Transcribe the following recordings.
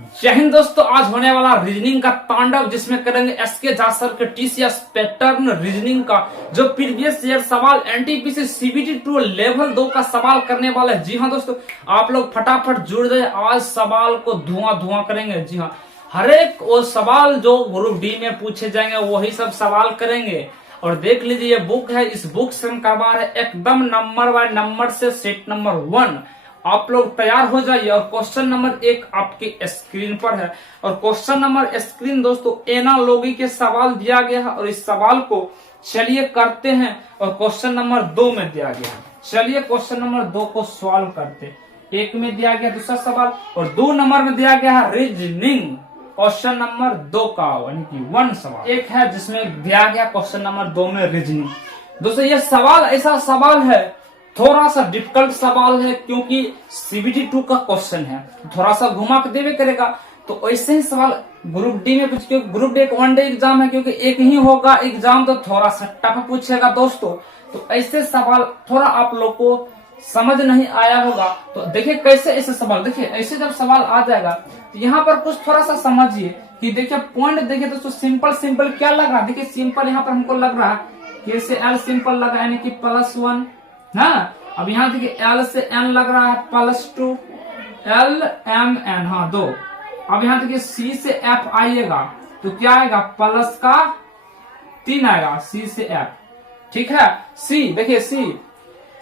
जय हिंद दोस्तों, आज होने वाला रीजनिंग का तांडव जिसमें करेंगे एसके जासर के टीसीएस पैटर्न रीजनिंग का जो प्रीवियस ईयर सवाल एनटीपीसी सीबीटी 2 लेवल 2 का सवाल करने वाला है। जी हाँ दोस्तों, आप लोग फटाफट जुड़ जाए, आज सवाल को धुआं करेंगे। जी हाँ, हर एक वो सवाल जो ग्रुप डी में पूछे जाएंगे वही सब सवाल करेंगे। और देख लीजिए ये बुक है, इस बुक से हम करवा रहे एकदम नंबर बाय नंबर से सेट नंबर 1। आप लोग तैयार हो जाइए और क्वेश्चन नंबर 1 आपके स्क्रीन पर है। और क्वेश्चन नंबर स्क्रीन दोस्तों एनालॉजी के सवाल दिया गया है और इस सवाल को चलिए करते हैं। और क्वेश्चन नंबर 2 में दिया गया है, चलिए क्वेश्चन नंबर 2 को सॉल्व करते हैं। 1 में दिया गया दूसरा सवाल और 2 नंबर में दिया गया है रीजनिंग क्वेश्चन नंबर 2 का यानी कि 1 सवाल। एक है जिसमें दिया गया क्वेश्चन नंबर 2 में रीजनिंग। दोस्तों ये सवाल ऐसा सवाल है, थोड़ा सा डिफिकल्ट सवाल है क्योंकि सीबीटी 2 का क्वेश्चन है, थोड़ा सा घुमा के देवे करेगा। तो ऐसे ही सवाल ग्रुप डी में पूछे, ग्रुप डी एक वन डे एग्जाम है क्योंकि एक ही होगा एग्जाम, तो थोड़ा सा टफ पूछेगा दोस्तों। तो ऐसे सवाल थोड़ा आप लोग को समझ नहीं आया होगा, तो देखिए कैसे ऐसे सवाल, देखिए ऐसे जब सवाल आ जाएगा तो यहाँ पर कुछ थोड़ा सा समझिए कि देखिए पॉइंट देखिए दोस्तों, सिंपल क्या लग रहा है, देखिए सिंपल यहाँ पर हमको लग रहा है के से एल सिंपल लगा यानी कि +1 ना। अब यहाँ देखिए L से N लग रहा है +2 L M N, हाँ 2। अब यहाँ देखिए C से F आइएगा तो क्या आएगा प्लस का 3 आएगा C से F, ठीक है। C देखिए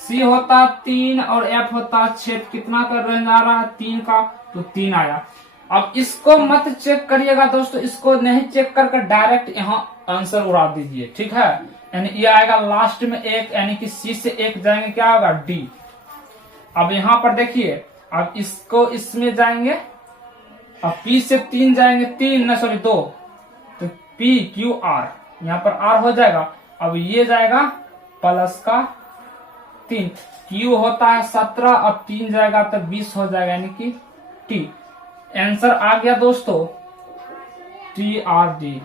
C होता 3 और F होता 6, कितना कर रेंज आ रहा है 3 का, तो 3 आया। अब इसको मत चेक करिएगा दोस्तों, इसको नहीं चेक करके डायरेक्ट यहाँ आंसर उड़ा दीजिए, ठीक है। यानी ये आएगा लास्ट में 1 यानी कि C से 1 जाएंगे क्या होगा D। अब यहाँ पर देखिए, अब इसको इसमें जाएंगे, अब P से 3 जाएंगे 2 तो P Q R, यहाँ पर R हो जाएगा। अब ये जाएगा प्लस का 3, Q होता है 17, अब 3 जाएगा तो 20 हो जाएगा यानी कि T। आंसर आ गया दोस्तों TRD।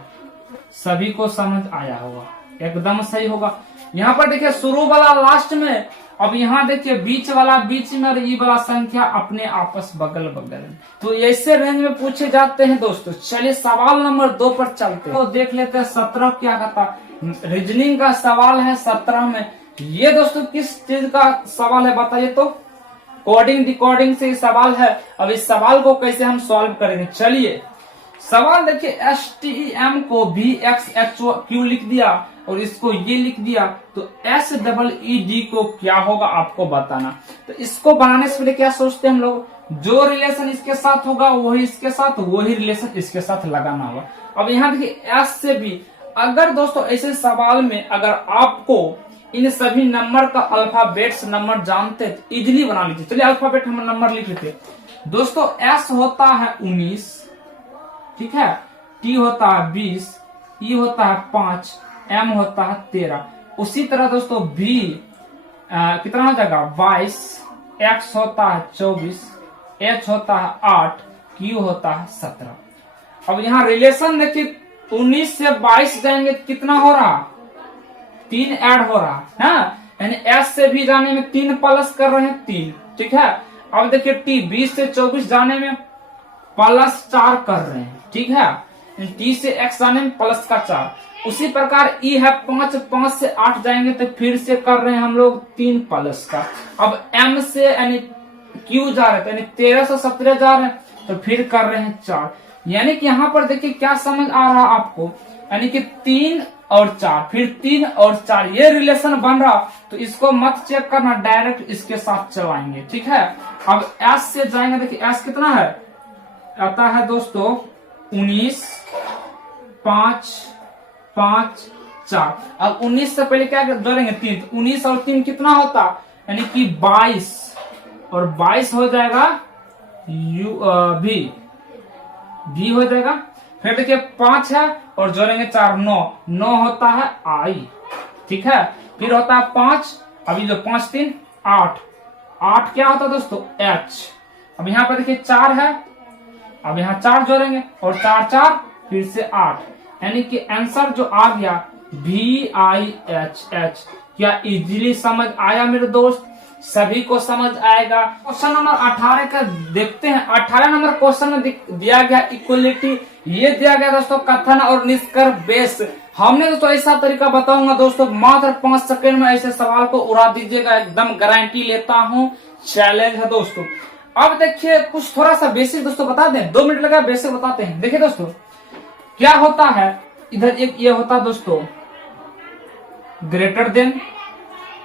सभी को समझ आया होगा, एकदम सही होगा। यहाँ पर देखिए शुरू वाला लास्ट में, अब यहाँ देखिए बीच वाला बीच में और ये वाला संख्या अपने आपस बगल में, तो ऐसे रेंज में पूछे जाते हैं दोस्तों। चलिए सवाल नंबर 2 पर चलते हैं, तो देख लेते हैं 17 क्या कहता। रीजनिंग का सवाल है 17 में। ये दोस्तों किस चीज का सवाल है बताइए तो, कोडिंग डिकोडिंग से सवाल है। अब इस सवाल को कैसे हम सॉल्व करेंगे, चलिए सवाल देखिए STEM को VXHQ लिख दिया और इसको ये लिख दिया, तो SEED को क्या होगा आपको बताना। तो इसको बनाने से पहले क्या सोचते हैं हम लोग, जो रिलेशन इसके साथ होगा वही इसके साथ, वही रिलेशन इसके साथ लगाना होगा। अब यहाँ देखिए S से B, अगर दोस्तों ऐसे सवाल में अगर आपको इन सभी नंबर का अल्फाबेट्स नंबर जानते तो इजिली बना लीजिए। चलिए अल्फाबेट हम नंबर लिख लेते दोस्तों। S होता है 19, ठीक है, T होता है 20, E होता है 5, M होता है 13। उसी तरह दोस्तों B कितना हो जाएगा 22, X होता है 24, H होता है 8, Q होता है 17। अब यहाँ रिलेशन देखिए 19 से 22 जाएंगे कितना हो रहा, 3 ऐड हो रहा है, यानी S से भी जाने में 3 प्लस कर रहे हैं 3, ठीक है। अब देखिए T 20 से 24 जाने में +4 कर रहे हैं, ठीक है। T से X जाने में प्लस का 4। उसी प्रकार E है 5 से 8 जाएंगे तो फिर से कर रहे हैं हम लोग 3 प्लस का। अब M से यानी Q जा रहे थे यानी 13 से 17 जा रहे हैं तो फिर कर रहे हैं 4। यानी कि यहाँ पर देखिए क्या समझ आ रहा आपको, यानी कि 3 और 4 फिर 3 और 4 ये रिलेशन बन रहा, तो इसको मत चेक करना, डायरेक्ट इसके साथ चलाएंगे, ठीक है। अब S से जाएंगे, देखिए S कितना है आता है दोस्तों 19, 5, 5, 4। अब 19 से पहले क्या जोड़ेंगे 3, तो 19 और 3 कितना होता यानी कि 22 और 22 हो जाएगा V हो जाएगा। फिर देखिए 5 है और जोड़ेंगे 4, 9 होता है I, ठीक है। फिर होता है 5, अभी जो 5 3 8 क्या होता है दोस्तों H। अब यहाँ पर देखिए 4 है, अब यहाँ 4 जोड़ेंगे और 4 फिर से 8, यानी कि आंसर जो आ गया VIHH। क्या इजीली समझ आया मेरे दोस्त। सभी को समझ आएगा। क्वेश्चन नंबर 18 का देखते हैं। 18 नंबर क्वेश्चन में दिया गया इक्वलिटी, ये दिया गया दोस्तों कथन और निष्कर्ष बेस। हमने दोस्तों ऐसा तरीका बताऊंगा दोस्तों, मात्र 5 सेकंड में ऐसे सवाल को उड़ा दीजिएगा, एकदम गारंटी लेता हूँ, चैलेंज है दोस्तों। अब देखिए कुछ थोड़ा सा बेसिक दोस्तों बता दें, 2 मिनट लगा, बेसिक बताते हैं। देखिए दोस्तों क्या होता है, इधर एक ये होता है दोस्तों ग्रेटर देन,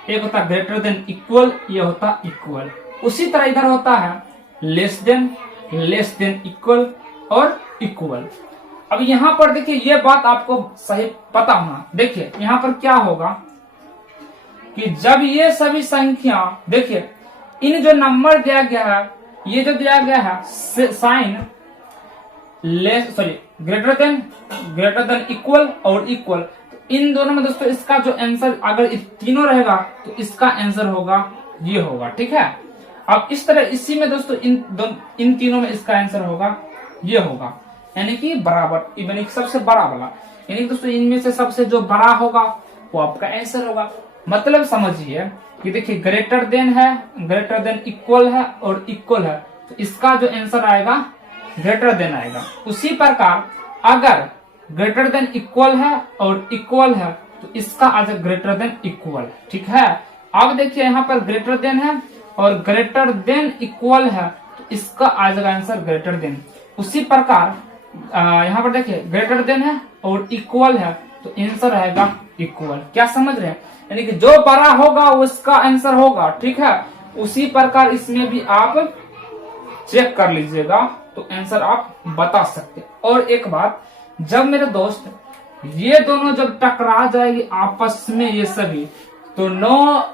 एक होता है ग्रेटर देन इक्वल, ये होता इक्वल। उसी तरह इधर होता है लेस देन इक्वल और इक्वल। अब यहां पर देखिए ये बात आपको सही पता होना। देखिए यहां पर क्या होगा कि जब ये सभी संख्या, देखिए इन जो नंबर दिया गया है, ये जो दिया गया है साइन ग्रेटर देन इक्वल और इक्वल, तो इन दोनों में दोस्तों इसका जो आंसर अगर तीनों रहेगा तो इसका आंसर होगा ये होगा, ठीक है। अब इस तरह इसी में दोस्तों इन तीनों में इसका आंसर होगा ये होगा, यानी कि बराबर, यानी सबसे बड़ा वाला, यानी दोस्तों इनमें से सबसे जो बड़ा होगा वो आपका आंसर होगा। मतलब समझिए कि देखिए ग्रेटर देन इक्वल है और इक्वल है, तो इसका जो आंसर आएगा ग्रेटर देन आएगा। उसी प्रकार अगर ग्रेटर देन इक्वल है और इक्वल है तो इसका आ जाएगा ग्रेटर देन इक्वल, ठीक है। अब देखिए यहाँ पर ग्रेटर देन है और ग्रेटर देन इक्वल है, तो इसका आ जाएगा आंसर ग्रेटर देन। उसी प्रकार यहाँ पर देखिए ग्रेटर देन है और इक्वल है, तो आंसर रहेगा इक्वल। क्या समझ रहे हैं, यानी कि जो बड़ा होगा उसका आंसर होगा, ठीक है। उसी प्रकार इसमें भी आप चेक कर लीजिएगा तो आंसर आप बता सकते। और एक बात, जब मेरे दोस्त ये दोनों जब टकरा जाएगी आपस में ये सभी, तो नो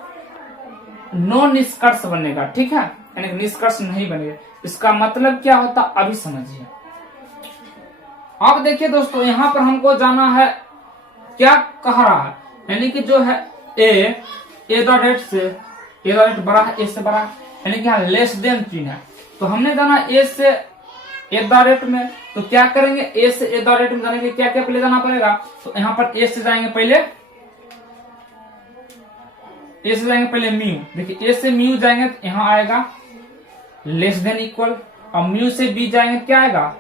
निष्कर्ष बनेगा, ठीक है, यानी निष्कर्ष नहीं बनेगा। इसका मतलब क्या होता अभी समझिए। अब देखिए दोस्तों यहाँ पर हमको जाना है, क्या कह रहा है, यानी कि जो है ए द रेट बड़ा है, ए से बड़ा है, यानी कि यहाँ लेस देन चिन्ह है, तो हमने जाना ए से ए द रेट में, तो क्या करेंगे ए से ए द रेट में जाने के लिए क्या क्या पहले जाना पड़ेगा, तो यहाँ पर ए से जाएंगे पहले म्यू। देखिए ए से म्यू जाएंगे तो यहाँ आएगा लेस देन इक्वल, अब म्यू से बी जाएंगे क्या आएगा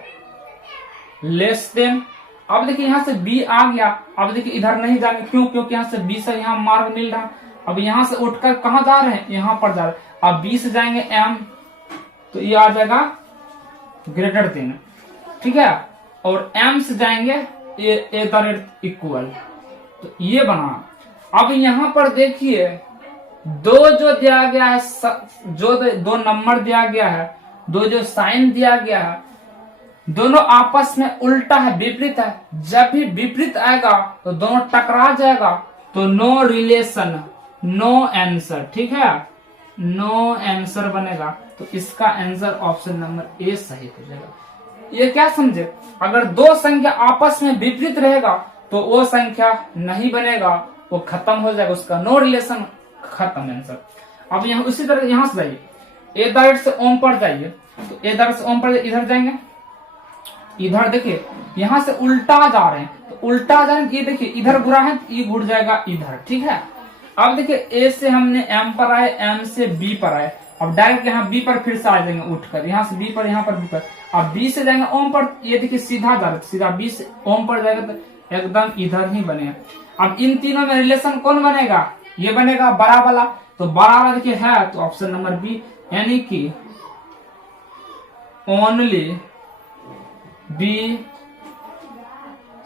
लेस देन। अब देखिए यहाँ से बी आ गया, अब देखिए इधर नहीं जाएंगे, क्यों, क्योंकि यहाँ से बी से यहाँ मार्ग मिल रहा। अब यहाँ से उठकर कहाँ जा रहे हैं, यहाँ पर जा रहे हैं। अब बी से जाएंगे एम, तो ये आ जाएगा ग्रेटर देन, ठीक है। और एम से जाएंगे ए द रेट इक्वल, तो ये बना। अब यहाँ पर देखिए दो जो दिया गया है, जो दो नंबर दिया गया है, दो जो साइन दिया गया है, दोनों आपस में उल्टा है, विपरीत है। जब भी विपरीत आएगा तो दोनों टकरा जाएगा, तो नो रिलेशन नो आंसर, ठीक है, नो आंसर बनेगा। तो इसका आंसर ऑप्शन नंबर ए सही हो जाएगा। ये क्या समझे, अगर दो संख्या आपस में विपरीत रहेगा तो वो संख्या नहीं बनेगा, वो खत्म हो जाएगा, उसका नो रिलेशन, खत्म आंसर। अब यहाँ उसी तरह यहाँ से जाइए, ए द रेट से ओम पर जाइए, तो ए द रेट से ओम पर इधर जाएंगे, इधर देखिए यहाँ से उल्टा जा रहे हैं, तो उल्टा जा रहे हैं, ये देखिए इधर बुरा है तो ये घुट जाएगा इधर, ठीक है। अब देखिए ए से हमने एम पर आए, एम से बी पर आए, अब डायरेक्ट यहाँ बी पर फिर से आ जाएंगे उठकर, यहाँ से बी पर, यहाँ पर बी पर। अब बी से जाएंगे ओम पर, ये देखिए सीधा जा रहे, सीधा बी से ओम पर जाएगा तो एकदम इधर ही बनेगा। अब इन तीनों में रिलेशन कौन बनेगा, ये बनेगा बड़ा वाला, तो बड़ा वाला देखिए है तो ऑप्शन नंबर बी, यानी कि ओनली बी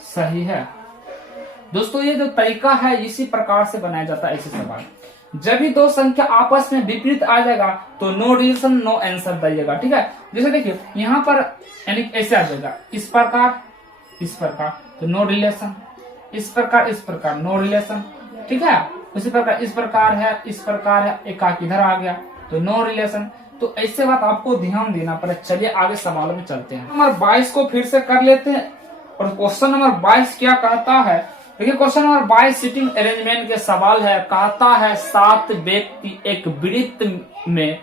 सही है। दोस्तों ये जो तरीका है इसी प्रकार से बनाया जाता है ऐसे सवाल। जब भी दो संख्या आपस में विपरीत आ जाएगा तो नो रिलेशन नो आंसर दीजिएगा, ठीक है। जैसे देखिए यहाँ पर यानी ऐसे आ जाएगा, इस प्रकार तो नो रिलेशन, इस प्रकार नो रिलेशन, ठीक है। उसी प्रकार इस प्रकार है, एक इधर आ गया तो नो रिलेशन। तो ऐसे बात आपको ध्यान देना पड़े। चलिए आगे सवालों में चलते हैं। नंबर 22 को फिर से कर लेते हैं। और क्वेश्चन नंबर 22 क्या कहता है, देखिए क्वेश्चन नंबर 22 सीटिंग अरेंजमेंट के सवाल है। कहता है 7 व्यक्ति एक वृत्त में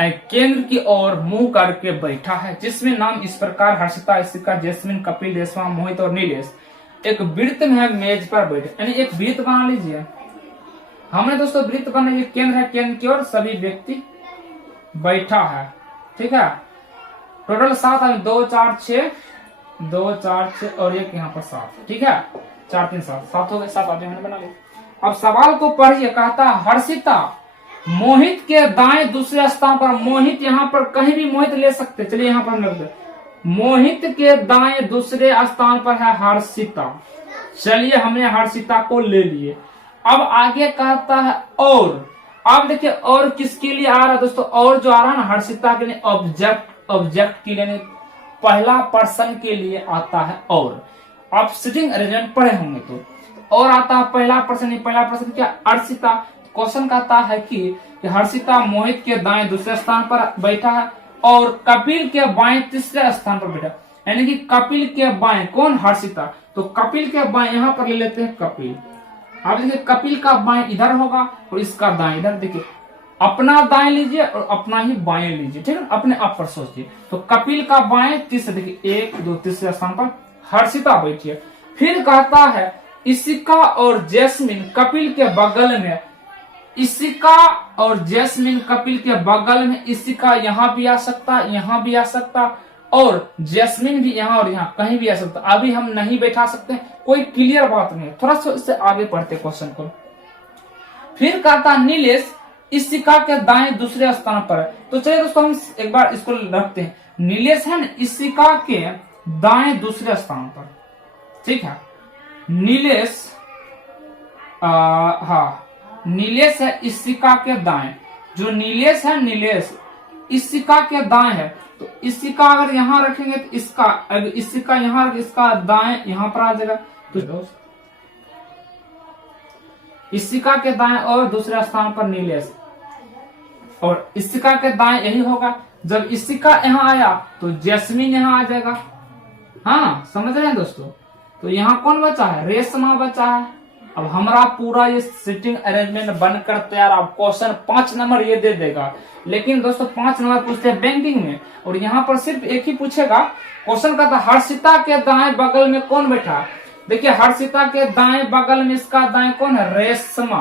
केंद्र की ओर मुंह करके बैठा है, जिसमें नाम इस प्रकार हर्षिता, इशिका, जैस्मिन, कपिल, रेशमा, मोहित और नीलेश एक वृत्त में है, मेज पर बैठे। यानी एक वृत्त बना लीजिए। हमने दोस्तों वृत्त बना, ये केंद्र है, केंद्र की ओर सभी व्यक्ति बैठा है। ठीक है, टोटल 7 आदमी, 2 4 6, 2 4 6 और एक यहाँ पर 7। ठीक है, 4 3 7, 7 हो गए, 7 आदमी हमने बना लिया। अब सवाल को पढ़िए, कहता हर्षिता मोहित के दाएं दूसरे स्थान पर, मोहित यहाँ पर कहीं भी मोहित ले सकते, चलिए यहाँ पर हम लिखते हैं मोहित के दाएं दूसरे स्थान पर है हर्षिता। चलिए हमने हर्षिता को ले लिए। अब आगे कहता है और, अब देखिए और किसके लिए आ रहा है दोस्तों, और जो आ रहा है ना हर्षिता के लिए ऑब्जेक्ट के लिए पहला पर्सन के लिए आता है और। आप सिटिंग अरेंजमेंट पढ़े होंगे तो और आता है पहला पर्सन, पहला पर्सन क्या, हर्षिता। क्वेश्चन कहता है कि हर्षिता मोहित के दाएं दूसरे स्थान पर बैठा है और कपिल के बाएं तीसरे स्थान पर बैठा, यानी कि कपिल के बाएं कौन, हर्षिता। तो कपिल के बाएं यहाँ पर ले लेते हैं कपिल। अब देखिए कपिल का बाएं इधर होगा और इसका दाएं इधर। देखिए अपना दाएं लीजिए और अपना ही बाएं लीजिए, ठीक है, अपने आप पर सोचिए। तो कपिल का बाएं तीसरे, देखिए 1 2 तीसरे स्थान पर हर्षिता बैठी है। फिर कहता है इशिका और जैस्मिन कपिल के बगल में, इशिका और जैस्मिन कपिल के बगल में, इशिका यहाँ भी आ सकता, यहाँ भी आ सकता और जैस्मिन भी यहाँ और यहाँ कहीं भी आ सकता। अभी हम नहीं बैठा सकते, कोई क्लियर बात नहीं है, थोड़ा सा इससे आगे पढ़ते क्वेश्चन को। फिर कहता नीलेश इशिका के दाएं दूसरे स्थान पर है। तो चलिए दोस्तों हम एक बार इसको रखते हैं, नीलेश है इशिका के दाएं दूसरे स्थान पर। ठीक है, नीलेश हाँ नीलेश है इशिका के दाएं, जो नीलेश है नीलेश इशिका के दाएं है। तो इशिका अगर यहाँ रखेंगे तो इसका, अगर इशिका यहाँ रख, इसका दाएं यहाँ पर आ जाएगा। तो इशिका के दाएं और दूसरे स्थान पर नीलेश, और इशिका के दाएं यही होगा। जब इशिका यहाँ आया तो जैस्मिन यहाँ आ जाएगा। हाँ समझ रहे हैं दोस्तों। तो यहाँ कौन बचा है, रेशमा बचा है। अब हमारा पूरा ये सिटिंग अरेंजमेंट बनकर तैयार। अब क्वेश्चन 5 नंबर ये दे देगा, लेकिन दोस्तों 5 नंबर पूछते हैं बैंकिंग में और यहाँ पर सिर्फ एक ही पूछेगा। क्वेश्चन का था हर्षिता के दाएं बगल में कौन बैठा। देखिए हर्षिता के दाएं बगल में इसका दाएं कौन है, रेशमा।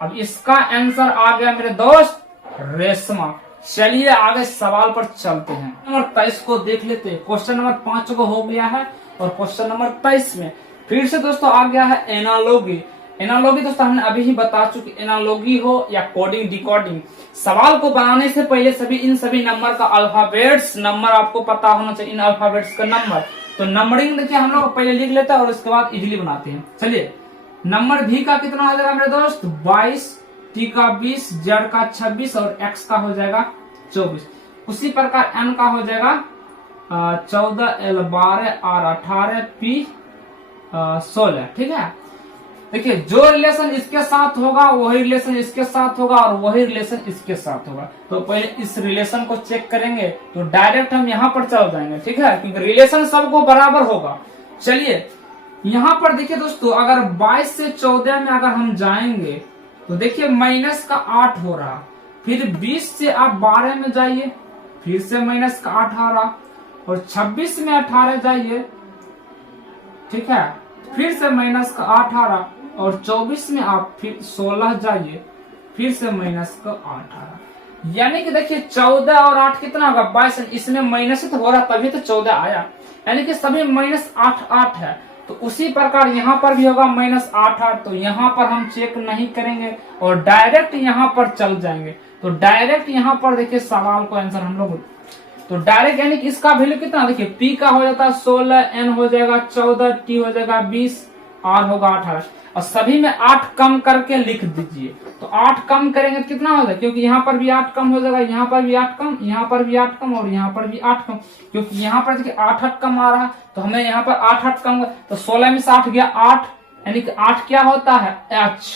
अब इसका आंसर आ गया मेरे दोस्त रेशमा। चलिए आगे सवाल पर चलते हैं। नंबर 23 को देख लेते हैं। क्वेश्चन नंबर 5 को हो गया है और क्वेश्चन नंबर 23 में फिर से दोस्तों आ गया है एनालॉगी। एनालॉगी दोस्तों हमने अभी ही बता चुके, एनालॉगी हो या कोडिंग डिकोडिंग, सवाल को बनाने से पहले इन सभी नंबर का अल्फाबेट्स नंबर आपको पता होना चाहिए, इन अल्फाबेट्स का नंबर। तो नंबरिंग देखिए हम लोग पहले लिख लेते हैं और उसके बाद इजीली बनाते हैं। चलिए नंबर भी का कितना हो जाएगा मेरे दोस्त, 22, टी का 20, जेड का 26 और एक्स का हो जाएगा 24। उसी प्रकार एन का हो जाएगा 14, एल 12, आर 18, पी 16। ठीक है, देखिए जो रिलेशन इसके साथ होगा वही रिलेशन इसके साथ होगा और वही रिलेशन इसके साथ होगा। तो पहले इस रिलेशन को चेक करेंगे तो डायरेक्ट हम यहाँ पर चल जाएंगे। ठीक है, क्योंकि रिलेशन सबको बराबर होगा। चलिए यहाँ पर देखिए दोस्तों, अगर 22 से 14 में अगर हम जाएंगे तो देखिए माइनस का 8 हो रहा, फिर 20 से आप 12 में जाइए फिर से माइनस का 8 आ रहा, और 26 में 18 जाइए, ठीक है, फिर से माइनस का 8 आ रहा, और 24 में आप फिर 16 जाइए फिर से माइनस का 8 आ रहा। यानी कि देखिए 14 और 8 कितना होगा, 22। इसमें माइनस तो हो रहा तभी तो 14 आया, यानी कि सभी माइनस 8 है। तो उसी प्रकार यहाँ पर भी होगा माइनस 8। तो यहाँ पर हम चेक नहीं करेंगे और डायरेक्ट यहाँ पर चल जाएंगे। तो डायरेक्ट यहाँ पर देखिए सवाल को आंसर हम लोग, तो डायरेक्ट यानी कि इसका वैल्यू कितना, देखिए पी का हो जाता है 16, एन हो जाएगा 14, टी हो जाएगा 20, आर होगा 18, और सभी में 8 कम करके लिख दीजिए। तो 8 कम करेंगे तो कितना होगा, क्योंकि यहाँ पर भी 8 कम हो जाएगा, यहाँ पर भी 8 कम, यहाँ पर भी 8 कम और यहाँ पर भी 8 कम, क्योंकि यहाँ पर देखिए 8 कम आ रहा है तो हमें यहाँ पर 8 कम, तो 16 में से 8 गया 8, यानी कि 8 क्या होता है एच।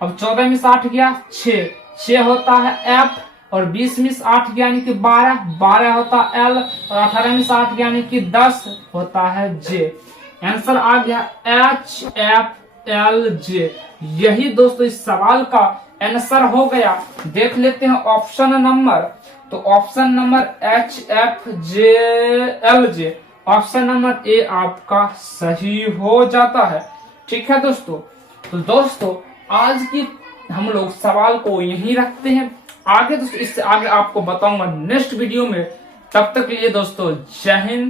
अब 14 में से 8 गया 6 होता है एफ, और 20 में से 8 गया यानी कि 12 होता है एल, और 18 में से 8 गया यानी कि 10 होता है जे। आंसर आ गया एच एफ एल जे। यही दोस्तों इस सवाल का आंसर हो गया। देख लेते हैं ऑप्शन नंबर, तो option number H F J L J, option number A आपका सही हो जाता है। ठीक है दोस्तों, तो दोस्तों आज की हम लोग सवाल को यहीं रखते हैं। आगे दोस्तों इससे आगे आपको बताऊंगा नेक्स्ट वीडियो में। तब तक के लिए दोस्तों जय हिंद।